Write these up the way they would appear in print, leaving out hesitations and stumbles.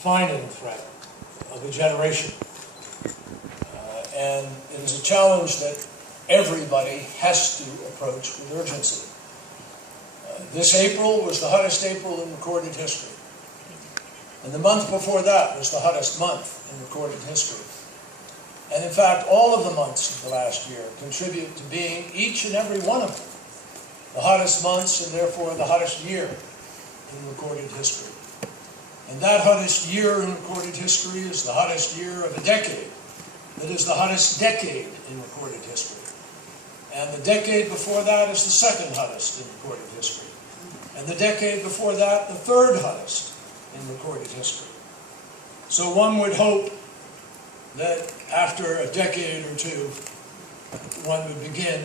defining threat of a generation. And it is a challenge that everybody has to approach with urgency. This April was the hottest April in recorded history. And the month before that was the hottest month in recorded history. And in fact, all of the months of the last year contribute to being, each and every one of them, the hottest months and therefore the hottest year in recorded history. And that hottest year in recorded history is the hottest year of a decade. That is the hottest decade in recorded history. And the decade before that is the second hottest in recorded history. And the decade before that, the third hottest in recorded history. So one would hope that after a decade or two, one would begin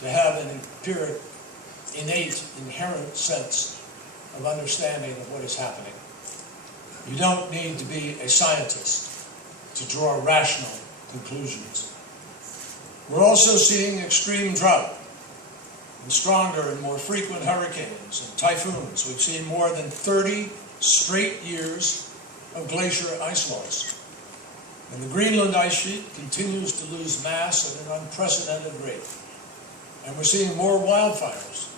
to have an empiric, innate, inherent sense of understanding of what is happening. You don't need to be a scientist to draw rational conclusions. We're also seeing extreme drought and stronger and more frequent hurricanes and typhoons. We've seen more than 30 straight years of glacier ice loss. And the Greenland ice sheet continues to lose mass at an unprecedented rate. And we're seeing more wildfires,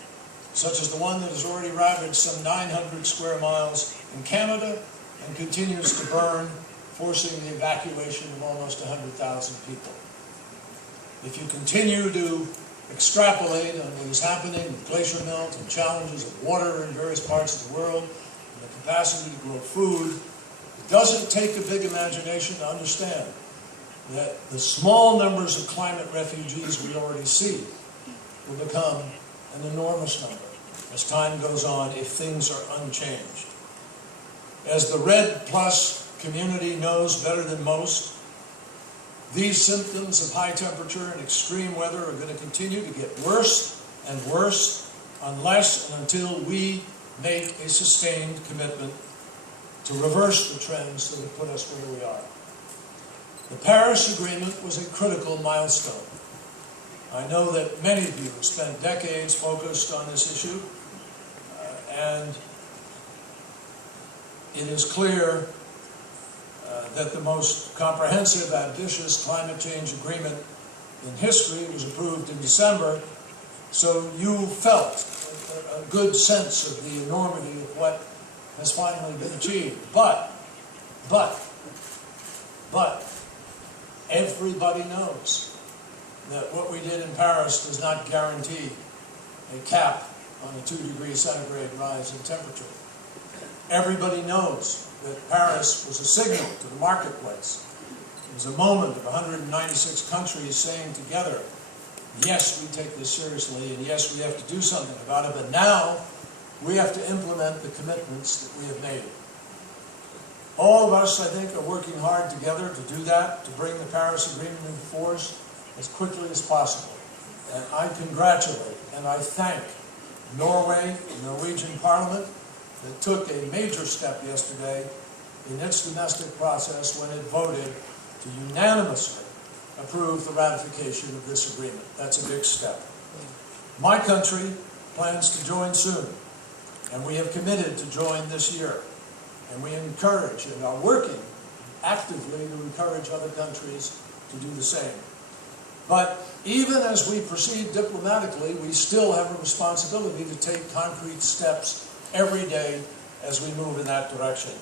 such as the one that has already ravaged some 900 square miles in Canada and continues to burn, forcing the evacuation of almost 100,000 people. If you continue to extrapolate on what is happening with glacier melt and challenges of water in various parts of the world and the capacity to grow food, it doesn't take a big imagination to understand that the small numbers of climate refugees we already see will become an enormous number as time goes on if things are unchanged. As the Red Plus community knows better than most, these symptoms of high temperature and extreme weather are going to continue to get worse and worse unless and until we make a sustained commitment to reverse the trends that have put us where we are. The Paris Agreement was a critical milestone. I know that many of you have spent decades focused on this issue, and it is clear that the most comprehensive, ambitious climate change agreement in history was approved in December, so you felt a good sense of the enormity of what has finally been achieved. But, everybody knows that what we did in Paris does not guarantee a cap on a 2 degrees centigrade rise in temperature. Everybody knows that Paris was a signal to the marketplace. It was a moment of 196 countries saying together, yes, we take this seriously, and yes, we have to do something about it, but now we have to implement the commitments that we have made. All of us, I think, are working hard together to do that, to bring the Paris Agreement into force as quickly as possible. And I congratulate and I thank Norway, the Norwegian Parliament, that took a major step yesterday in its domestic process when it voted to unanimously approve the ratification of this agreement. That's a big step. My country plans to join soon, and we have committed to join this year. And we encourage and are working actively to encourage other countries to do the same. But even as we proceed diplomatically, we still have a responsibility to take concrete steps every day as we move in that direction.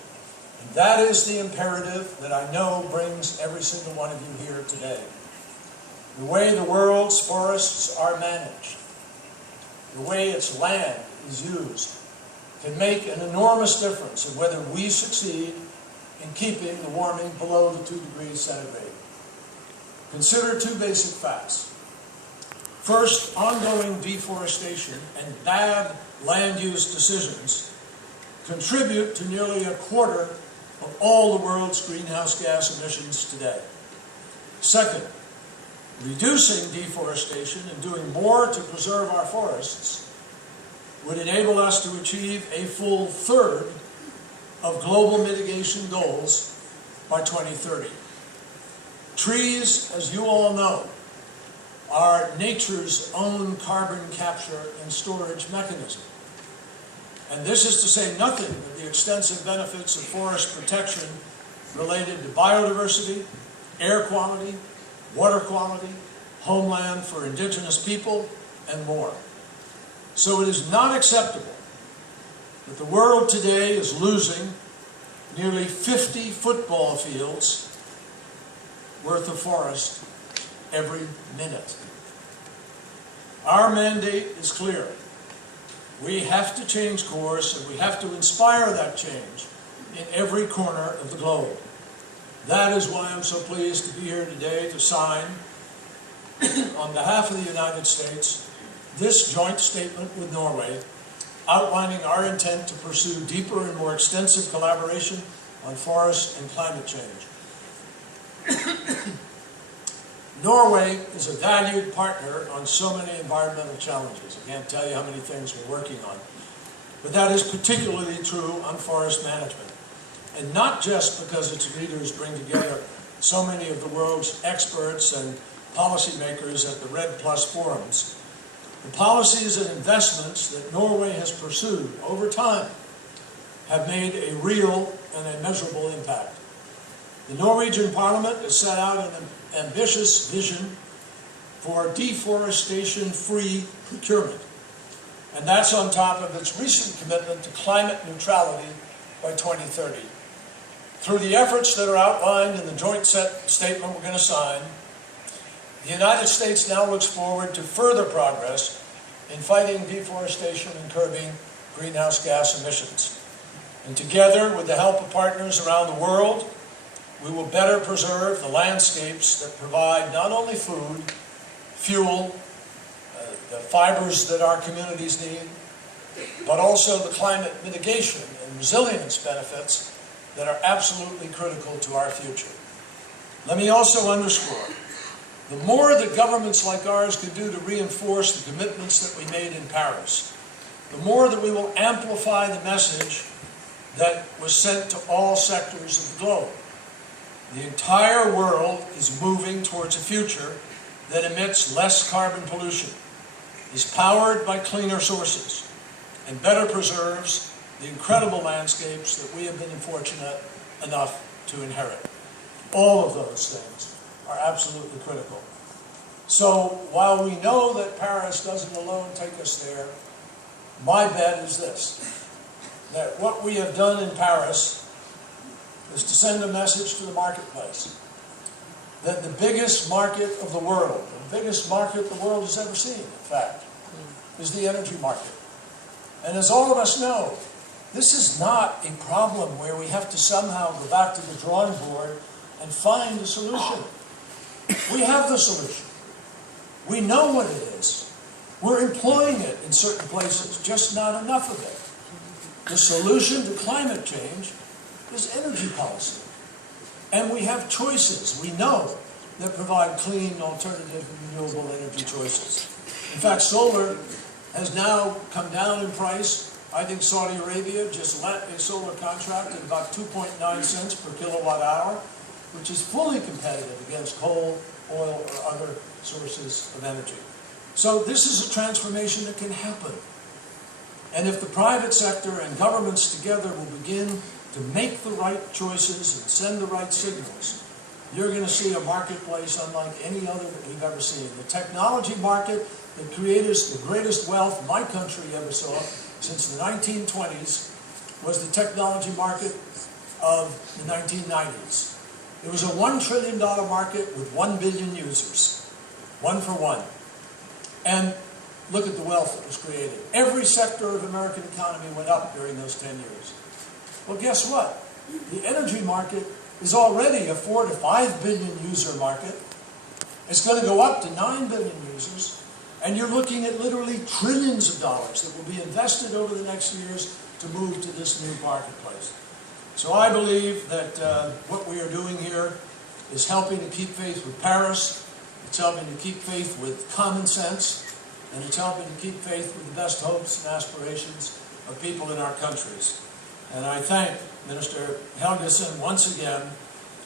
And that is the imperative that I know brings every single one of you here today. The way the world's forests are managed, the way its land is used, can make an enormous difference in whether we succeed in keeping the warming below the 2 degrees centigrade. Consider two basic facts. First, ongoing deforestation and bad land use decisions contribute to nearly a quarter of all the world's greenhouse gas emissions today. Second, reducing deforestation and doing more to preserve our forests would enable us to achieve a full third of global mitigation goals by 2030. Trees, as you all know, are nature's own carbon capture and storage mechanism. And this is to say nothing of the extensive benefits of forest protection related to biodiversity, air quality, water quality, homeland for indigenous people, and more. So it is not acceptable that the world today is losing nearly 50 football fields worth of forest every minute. Our mandate is clear. We have to change course, and we have to inspire that change in every corner of the globe. That is why I'm so pleased to be here today to sign, on behalf of the United States, this joint statement with Norway, outlining our intent to pursue deeper and more extensive collaboration on forest and climate change. Norway is a valued partner on so many environmental challenges. I can't tell you how many things we're working on. But that is particularly true on forest management. And not just because its leaders bring together so many of the world's experts and policymakers at the REDD+ forums. The policies and investments that Norway has pursued over time have made a real and a measurable impact. The Norwegian Parliament has set out an ambitious vision for deforestation-free procurement. And that's on top of its recent commitment to climate neutrality by 2030. Through the efforts that are outlined in the joint statement we're going to sign, the United States now looks forward to further progress in fighting deforestation and curbing greenhouse gas emissions. And together, with the help of partners around the world, we will better preserve the landscapes that provide not only food, fuel, the fibers that our communities need, but also the climate mitigation and resilience benefits that are absolutely critical to our future. Let me also underscore, the more that governments like ours can do to reinforce the commitments that we made in Paris, the more that we will amplify the message that was sent to all sectors of the globe. The entire world is moving towards a future that emits less carbon pollution, is powered by cleaner sources, and better preserves the incredible landscapes that we have been fortunate enough to inherit. All of those things are absolutely critical. So while we know that Paris doesn't alone take us there, my bet is this, that what we have done in Paris is to send a message to the marketplace that the biggest market of the world, the biggest market the world has ever seen, in fact, is the energy market. And as all of us know, this is not a problem where we have to somehow go back to the drawing board and find a solution. We have the solution. We know what it is. We're employing it in certain places, just not enough of it. The solution to climate change is energy policy. And we have choices, we know, that provide clean, alternative, and renewable energy choices. In fact, solar has now come down in price. I think Saudi Arabia just let a solar contract at about 2.9 cents per kilowatt hour, which is fully competitive against coal, oil, or other sources of energy. So this is a transformation that can happen. And if the private sector and governments together will begin to make the right choices and send the right signals, you're going to see a marketplace unlike any other that we've ever seen. The technology market that created the greatest wealth my country ever saw since the 1920s was the technology market of the 1990s. It was a $1 trillion market with 1 billion users, one for one. And look at the wealth that was created. Every sector of the American economy went up during those 10 years. Well, guess what? The energy market is already a 4 to 5 billion user market. It's going to go up to 9 billion users. And you're looking at literally trillions of dollars that will be invested over the next years to move to this new marketplace. So I believe that what we are doing here is helping to keep faith with Paris, it's helping to keep faith with common sense, and it's helping to keep faith with the best hopes and aspirations of people in our countries. And I thank Minister Helgesen once again.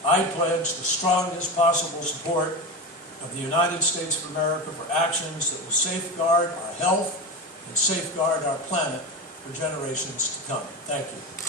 I pledge the strongest possible support of the United States of America for actions that will safeguard our health and safeguard our planet for generations to come. Thank you.